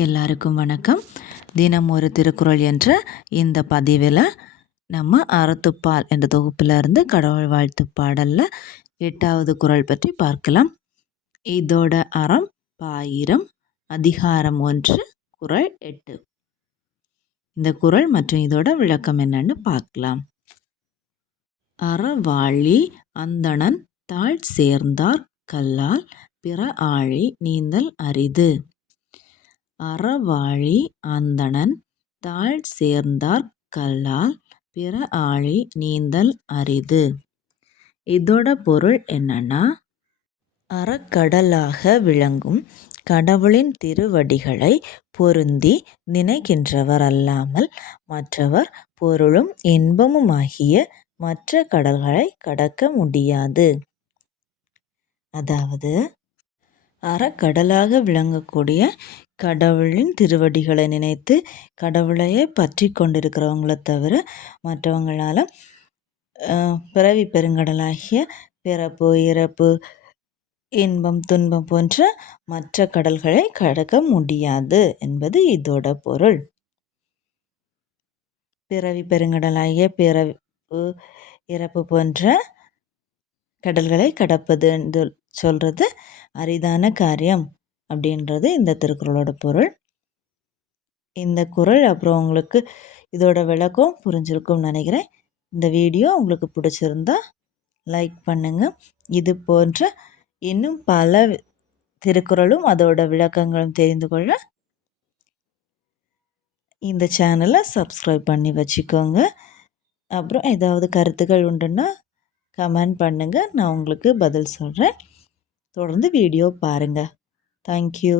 எல்லாருக்கும் வணக்கம். தினம் ஒரு திருக்குறள் என்ற இந்த பதிவில் நம்ம அறத்துப்பால் என்ற தொகுப்பிலிருந்து கடவுள் வாழ்த்து பாடலில் 8வது குறள் பற்றி பார்க்கலாம். இதோட அறம் பாயிரம், அதிகாரம் 1, குறள் 8. இந்த குறள் மற்றும் இதோட விளக்கம் என்னன்னு பார்க்கலாம். அறவாழி அந்தணன் தாழ் சேர்ந்தார் கல்லால் பிற ஆழி நீந்தல் அரிது. அறவாழி அந்தணன் தாழ் சேர்ந்தார் கல்லால் பிற ஆழி நீந்தல் அரிது. இதோட பொருள் என்னன்னா, அறக்கடலாக விளங்கும் கடவுளின் திருவடிகளை பொருந்தி நினைக்கின்றவர் அல்லாமல் மற்றவர் பொருளும் இன்பமுமாகிய மற்ற கடல்களை கடக்க முடியாது. அதாவது அறக்கடலாக விளங்கக்கூடிய கடவுளின் திருவடிகளை நினைத்து கடவுளையே பற்றி கொண்டிருக்கிறவங்கள தவிர மற்றவங்களால் பிறவி பெருங்கடலாகிய பிறப்பு இறப்பு இன்பம் துன்பம் போன்ற மற்ற கடல்களை கடக்க முடியாது என்பது இதோட பொருள். பிறவி பெருங்கடலாகிய பிறப்பு இறப்பு போன்ற கடல்களை கடப்பது என்று சொல்கிறது அரிதான காரியம் அப்படின்றது இந்த திருக்குறளோட பொருள். இந்த குறள் அப்புறம் உங்களுக்கு இதோட விளக்கம் புரிஞ்சிருக்கும்னு நினைக்கிறேன். இந்த வீடியோ உங்களுக்கு பிடிச்சிருந்தா லைக் பண்ணுங்கள். இது போன்ற இன்னும் பல திருக்குறளும் அதோட விளக்கங்களும் தெரிந்து கொள்ள இந்த சேனலை சப்ஸ்கிரைப் பண்ணி வச்சுக்கோங்க. அப்புறம் ஏதாவது கருத்துக்கள் உண்டுன்னா கமெண்ட் பண்ணுங்கள், நான் உங்களுக்கு பதில் சொல்கிறேன். தொடர்ந்து வீடியோ பாருங்கள். தேங்க்யூ.